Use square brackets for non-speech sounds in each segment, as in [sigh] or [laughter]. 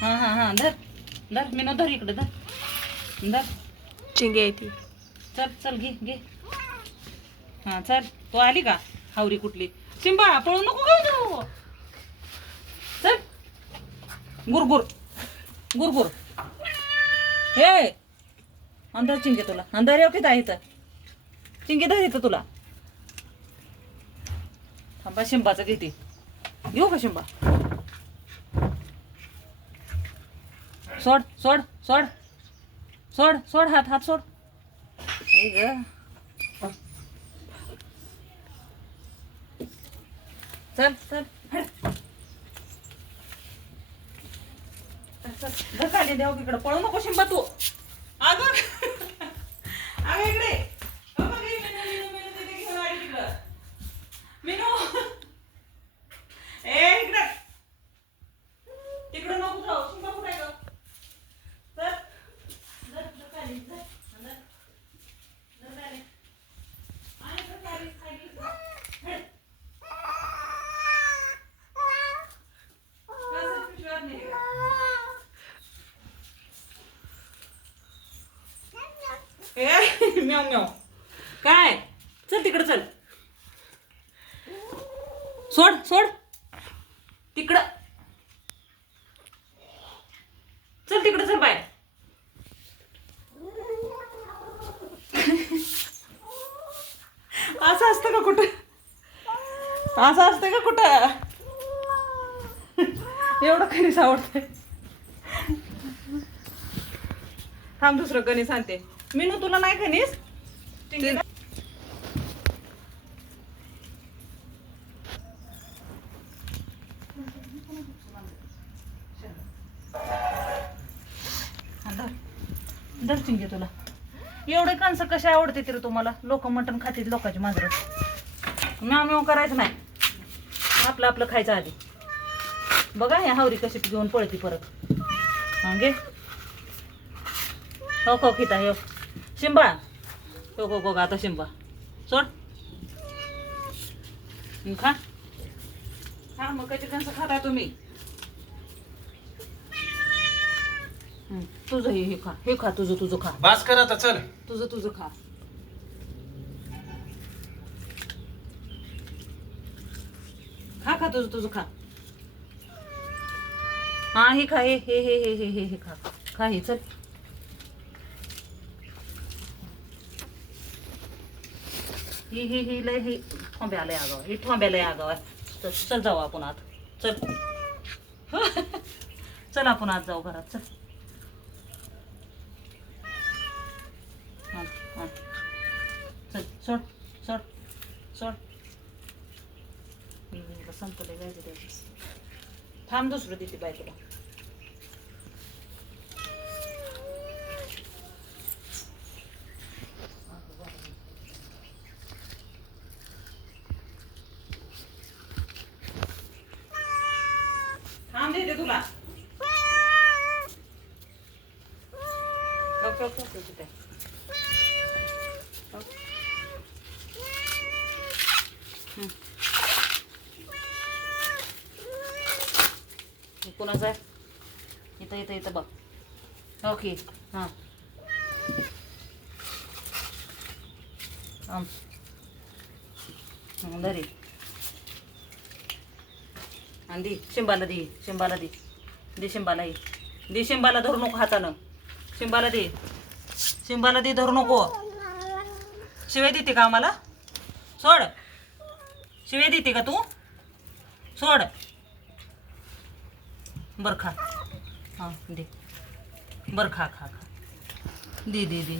हां हां हां धर. धर मी धर इकडे धर. धर. चिंगी आहे ती. चल चल घे घे. हां चल. तू आली का हावरी कुठली? शिंबा पळू नको जाऊ चल. गुरगुर गुरगुर हे. अंधार चिंगे तुला. अंधार येऊ की आहे इथं? चिंगे धर इथं तुला. थांबा शिंबाचं घेते. घेऊ का शिंबा? सोड सोड सोड. सोड सोड हात हात सोड. हे ग. चल चल. हट. चल, चल. खाली देव इकडं पळू नको शिंबा तू. अगं इकडे हो बघ, हे मिनू, मिनू, मिनू, तिथे घेऊन आली तिकडं. मिनू ए इकडं तिकडं नको जाऊ शिंबा कुठे आहे गं चल धर, धर खाली, धर. धर. धर खाली. आणि धर खाली, खाली. हट. कसं पिशव्यात नेली का? ए, [laughs] म्याव म्याव. काय? चल तिकडं चल. सोड सोड. तिकडं. चल तिकडं चल बाय असं असतं का कुठं? असं असतं का कुठं? एवढं खरीच आवडतंय. थांब दुसरं कणीस आणते मीनू तुला नाही हा, धर. चिंगे तुला. एवढे कणसं कसे आवडते तरी तुम्हाला? लोक मटण खातील लोकांची मांजरं. म्याव करायचं नाही. आपलं आपलं खायचं आधी. बघा ह्या हावरी कशी घेऊन पळती परत. हा घे. हो हो खिता हो. शिंबा. हो हो हो आता शिंबा. सोड. खा. खा मग कधी कसं खाता तुम्ही. तुझं हे हे खा. हे खा तुझं तुझं खा. बास कर आता चल. तुझं तुझं खा. खा खा तुझं तुझं खा. हा हे खा हे हे हे हे हे हे खा. खा हे चल. ही ही ही लय ही ठोंब्याला आगाव ही ठोंब्याला आगाव. आहे चल चल जाऊ आपण आत. चल. [laughs] चल आपण आत जाऊ घरात. चल. हां हां चल सोड सोड सोड. संपले जायचं थांब दुसरं देते बाय तुला थांब देते तुला गप, गप, गप, गप, तिथे. हं. हे कोणाचं आहे इथं इथं इथं बघ ओके हां आम हं, दरी आणि दे शिंबाला दे शिंबाला दे. दे शिंबाला हे. दे शिंबाला धरू नको हातानं. शिंबाला दे. शिंबाला दे धरू नको. शिवाय देते का आम्हाला? सोड. शिवाय देते का तू? सोड. बर खा. हां दे. बर खा खा खा. दे दे दे.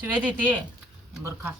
शिवाय देते. बर खा.